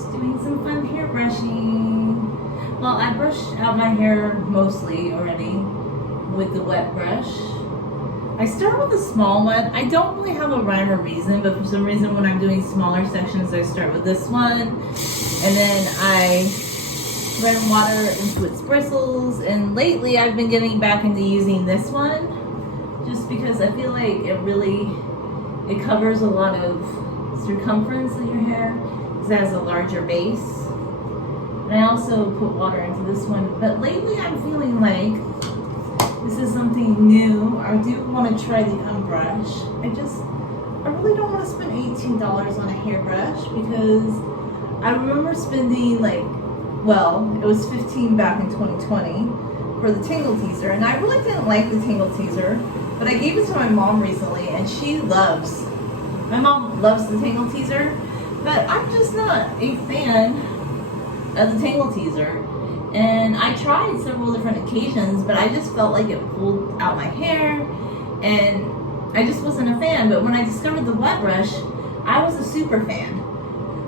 just doing some fun hair brushing. Well, I brushed out my hair mostly already with the wet brush. I start with a small one. I don't really have a rhyme or reason, but for some reason when I'm doing smaller sections, I start with this one. And then I run water into its bristles. And lately I've been getting back into using this one just because I feel like it covers a lot of circumference of your hair because it has a larger base. And I also put water into this one. But lately I'm feeling like this is something new. I do want to try the Unbrush. I really don't want to spend $18 on a hairbrush because I remember spending it was $15 back in 2020 for the Tingle Teaser, and I really didn't like the Tingle Teaser, but I gave it to my mom recently, and my mom loves the Tingle Teaser, but I'm just not a fan of the Tingle Teaser. And I tried several different occasions, but I just felt like it pulled out my hair, and I just wasn't a fan. But when I discovered the wet brush, I was a super fan.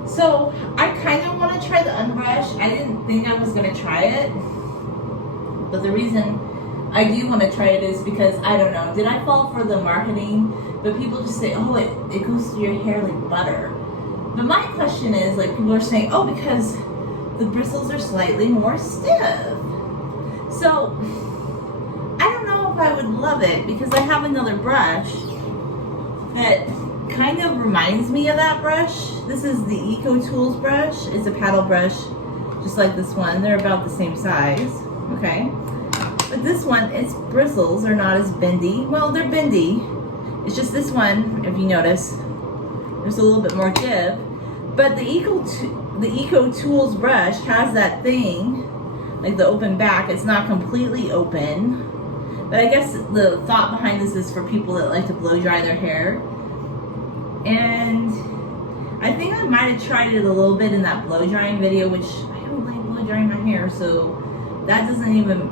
So I kind of want to try the Unbrush. I didn't think I was going to try it, but the reason I do want to try it is because, I don't know, did I fall for the marketing? But people just say, oh, it goes through your hair like butter. But my question is, people are saying, oh, because the bristles are slightly more stiff. So I don't know if I would love it because I have another brush that kind of reminds me of that brush. This is the Eco Tools brush. It's a paddle brush just like this one. They're about the same size, okay? But this one, its bristles are not as bendy. Well, they're bendy. It's just this one, if you notice, there's a little bit more give. But the Eco Tools brush has that thing, like the open back. It's not completely open. But I guess the thought behind this is for people that like to blow dry their hair. And I think I might have tried it a little bit in that blow drying video, which I don't like blow drying my hair, so that doesn't even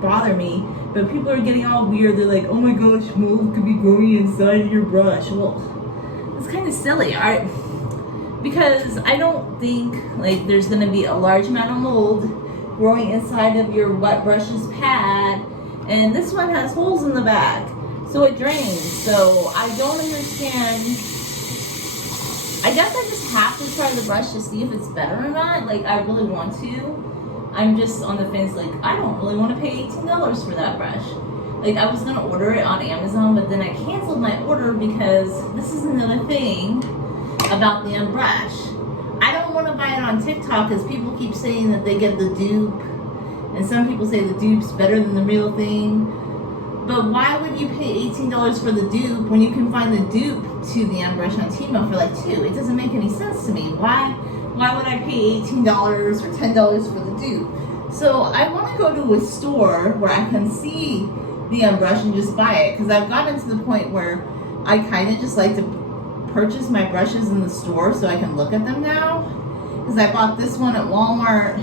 bother me. But people are getting all weird. They're like, oh my gosh, mold could be growing inside of your brush. Well, it's kind of silly, alright? Because I don't think there's going to be a large amount of mold growing inside of your wet brush's pad. And this one has holes in the back, so it drains. So I don't understand. I guess I just have to try the brush to see if it's better or not. I really want to. I'm just on the fence, I don't really want to pay $18 for that brush. I was going to order it on Amazon, but then I canceled my order because this is another thing about the Unbrush. I don't want to buy it on TikTok because people keep saying that they get the dupe, and some people say the dupe's better than the real thing. But why would you pay $18 for the dupe when you can find the dupe to the Unbrush on Temu for $2? It doesn't make any sense to me. Why would I pay $18 or $10 for the dupe? So I want to go to a store where I can see the Unbrush and just buy it, because I've gotten to the point where I kind of just like to purchase my brushes in the store so I can look at them now. Because I bought this one at Walmart,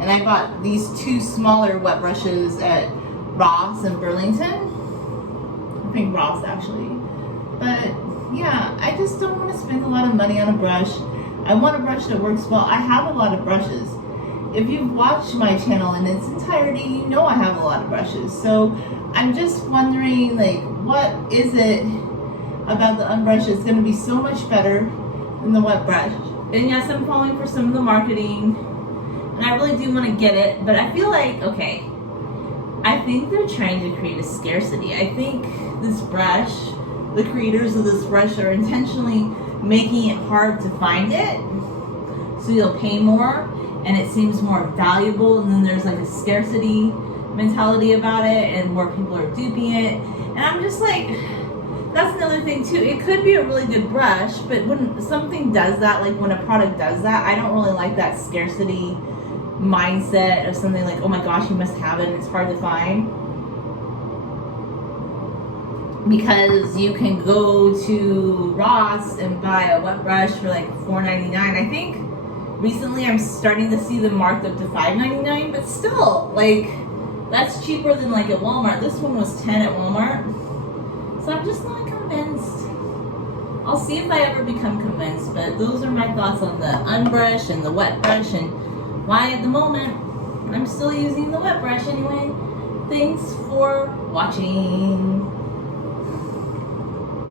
and I bought these two smaller wet brushes at Ross and Burlington. I think Ross actually. But yeah, I just don't want to spend a lot of money on a brush. I want a brush that works well. I have a lot of brushes. If you've watched my channel in its entirety, you know I have a lot of brushes. So I'm just wondering, what is it about the Unbrush that's going to be so much better than the wet brush? And yes, I'm falling for some of the marketing, and I really do want to get it, but I feel I think they're trying to create a scarcity. I think this brush, the creators of this brush are intentionally making it hard to find it, so you'll pay more and it seems more valuable, and then there's a scarcity mentality about it and more people are duping it. And I'm just that's another thing too. It could be a really good brush, but when something does that, when a product does that, I don't really like that scarcity mindset of something oh my gosh, you must have it and it's hard to find. Because you can go to Ross and buy a wet brush for $4.99. I think recently I'm starting to see them marked up to $5.99, but still, that's cheaper than at Walmart. This one was $10 at Walmart. So I'm just not convinced I'll see if I ever become convinced, but those are my thoughts on the unbrush and the wet brush and why at the moment I'm still using the wet brush anyway. Thanks for watching.